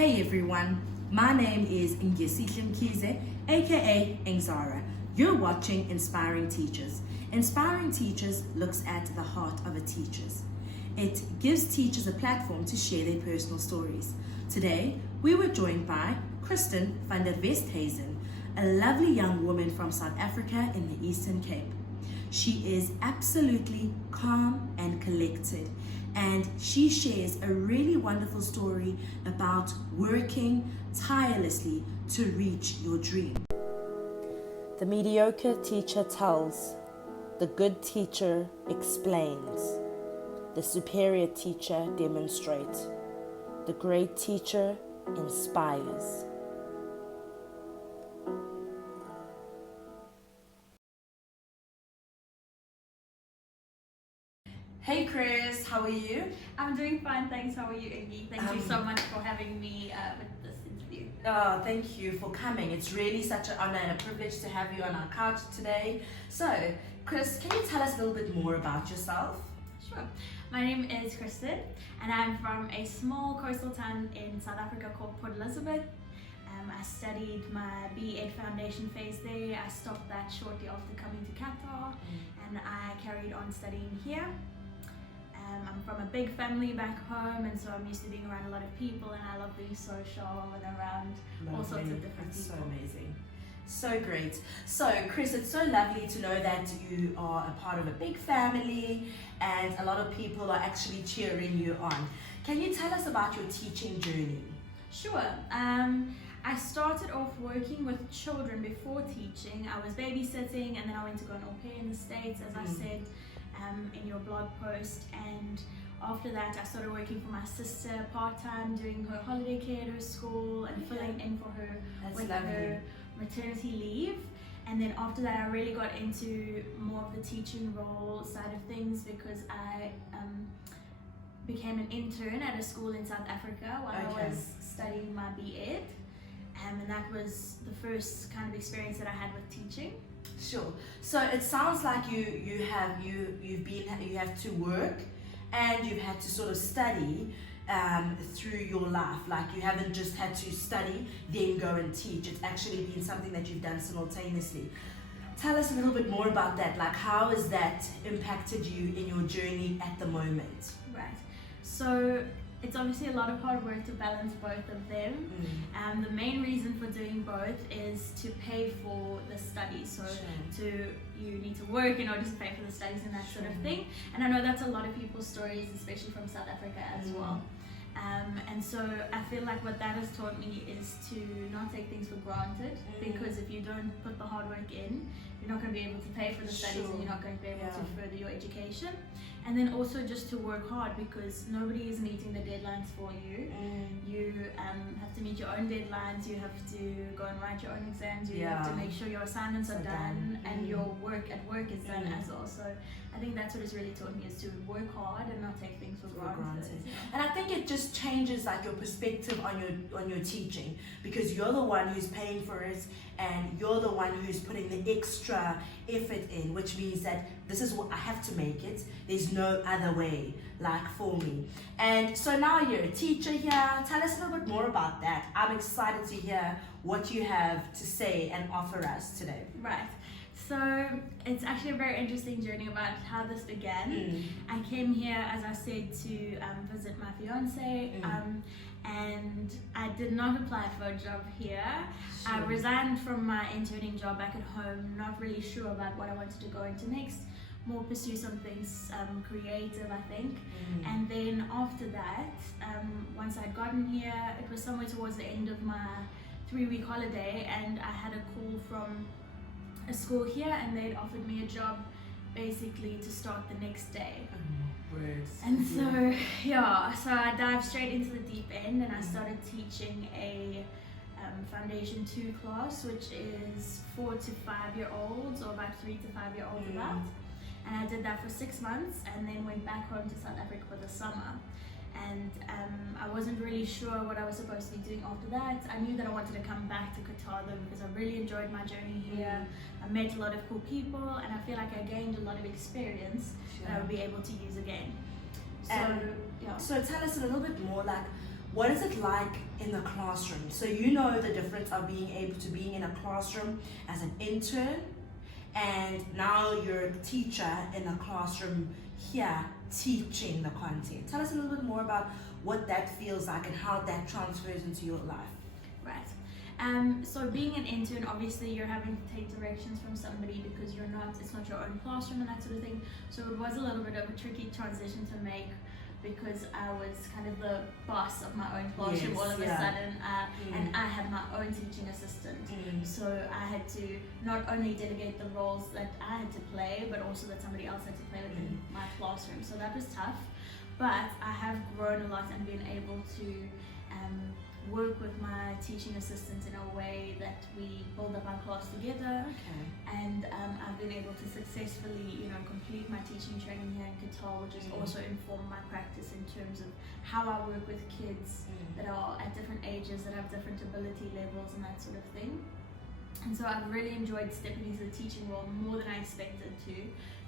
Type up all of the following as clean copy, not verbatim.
Hey everyone, my name is Westhuizen, aka Ngzara. You're watching Inspiring Teachers. Inspiring Teachers looks at the heart of a teacher's. It gives teachers a platform to share their personal stories. Today, we were joined by Kris van Westhuizen, a lovely young woman from South Africa in the Eastern Cape. She is absolutely calm and collected, and she shares a really wonderful story about working tirelessly to reach your dream. The mediocre teacher tells, the good teacher explains, the superior teacher demonstrates, the great teacher inspires. Hey Kris, how are you? I'm doing fine, thanks. How are you, Iggy? Thank you so much for having me with this interview. Oh, thank you for coming. It's really such an honor and a privilege to have you on our couch today. So, Kris, can you tell us a little bit more about yourself? Sure. My name is Kris and I'm from a small coastal town in South Africa called Port Elizabeth. I studied my B.Ed foundation phase there. I stopped that shortly after coming to Qatar and I carried on studying here. I'm from a big family back home, and so I'm used to being around a lot of people, and I love being social and around all sorts of different That's people. so amazing. So great. So, Kris, it's so lovely to know that you are a part of a big family and a lot of people are actually cheering you on. Can you tell us about your teaching journey? Sure. I started off working with children before teaching. I was babysitting, and then I went to go an au pair in the States, as I said in your blog post. And after that, I started working for my sister part-time, doing her holiday care at her school and filling in for her with her maternity leave. And then after that, I really got into more of the teaching role side of things because I became an intern at a school in South Africa while I was studying my B.Ed. And that was the first kind of experience that I had with teaching. Sure. So it sounds like you have to work and you've had to sort of study through your life. Like you haven't just had to study then go and teach. It's actually been something that you've done simultaneously. Tell us a little bit more about that. Like how has that impacted you in your journey at the moment? Right. So it's obviously a lot of hard work to balance both of them. The main reason for doing both is to pay for the studies. So you need to work in order to pay for the studies and that sort of thing. And I know that's a lot of people's stories, especially from South Africa as well. And so I feel like what that has taught me is to not take things for granted, because if you don't put the hard work in, you're not going to be able to pay for the studies and you're not going to be able to further your education. And then also just to work hard, because nobody is meeting the deadlines for you. You have to meet your own deadlines, you have to go and write your own exams, you have to make sure your assignments are done and your work at work is done as well. So I think that's what it's really taught me, is to work hard and not take things for granted. And I think it just changes like your perspective on your teaching, because you're the one who's paying for it and you're the one who's putting the extra effort in, which means that this is what I have to make it. There's no other way, like for me. And so now you're a teacher here. Tell us a little bit more about that. I'm excited to hear what you have to say and offer us today. Right. So it's actually a very interesting journey about how this began. I came here, as I said, to visit my fiance, and I did not apply for a job here. I resigned from my interning job back at home, not really sure about what I wanted to go into next, more pursue some things creative, I think. And then after that, once I'd gotten here, it was somewhere towards the end of my 3-week holiday, and I had a call from a school here, and they'd offered me a job basically to start the next day. And so so I dived straight into the deep end, and I started teaching a Foundation 2 class, which is 4 to 5 year olds, or about 3 to 5 year olds about. And I did that for 6 months, and then went back home to South Africa for the summer. And I wasn't really sure what I was supposed to be doing after that. I knew that I wanted to come back to Qatar though, because I really enjoyed my journey here. I met a lot of cool people, and I feel like I gained a lot of experience that I would be able to use again. So tell us a little bit more, like what is it like in the classroom? So you know the difference of being in a classroom as an intern, and now you're a teacher in a classroom here teaching the content. Tell us a little bit more about what that feels like and how that transfers into your life. Right. So being an intern, obviously you're having to take directions from somebody because it's not your own classroom and that sort of thing. So it was a little bit of a tricky transition to make because I was kind of the boss of my own classroom all of a sudden, and I had my own teaching assistant. So I had to not only delegate the roles that I had to play, but also that somebody else had to play within my classroom. So that was tough, but I have grown a lot and been able to work with my teaching assistant in a way that we build up our class together. And I've been able to successfully, complete my teaching training here in Qatar, which has also informed my practice in terms of how I work with kids that are at different ages, that have different ability levels and that sort of thing. And so I've really enjoyed stepping into the teaching role more than I expected to,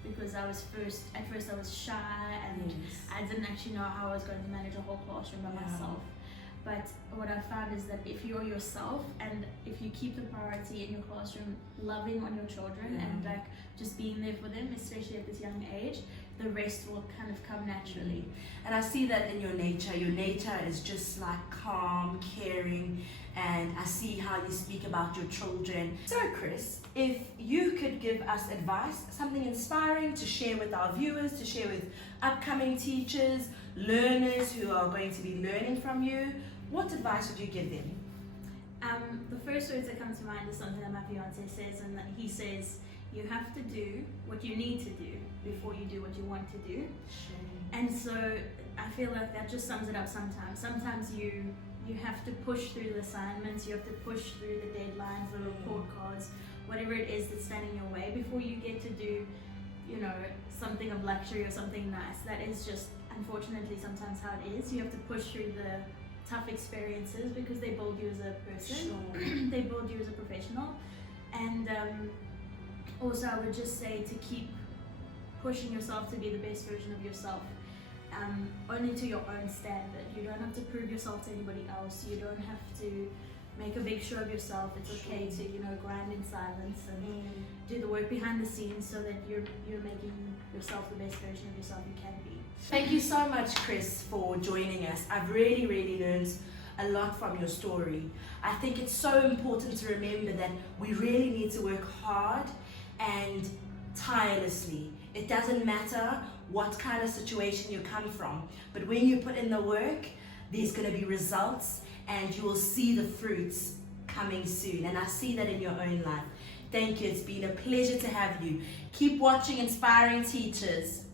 because at first I was shy and I didn't actually know how I was going to manage a whole classroom by myself. But what I found is that if you're yourself and if you keep the priority in your classroom, loving on your children and like just being there for them, especially at this young age, the rest will kind of come naturally. And I see that in your nature. Your nature is just like calm, caring, and I see how you speak about your children. So Kris, if you could give us advice, something inspiring to share with our viewers, to share with upcoming teachers, learners who are going to be learning from you, what advice would you give them? The first words that come to mind is something that my fiance says, and that he says, you have to do what you need to do before you do what you want to do. And so I feel like that just sums it up sometimes. Sometimes you have to push through the assignments, you have to push through the deadlines, the report cards, whatever it is that's standing in your way before you get to do, something of luxury or something nice. That is just, unfortunately, sometimes how it is. You have to push through the tough experiences because they build you as a person, they build you as a professional. And also I would just say to keep pushing yourself to be the best version of yourself, only to your own standard. You don't have to prove yourself to anybody else. You don't have to make a big show of yourself. It's okay to grind in silence and do the work behind the scenes so that you're making yourself the best version of yourself you can be. Thank you so much, Kris, for joining us. I've really learned a lot from your story. I think it's so important to remember that we really need to work hard and tirelessly. It doesn't matter what kind of situation you come from, but when you put in the work, there's going to be results and you will see the fruits coming soon. And I see that in your own life. Thank you. It's been a pleasure to have you. Keep watching Inspiring Teachers.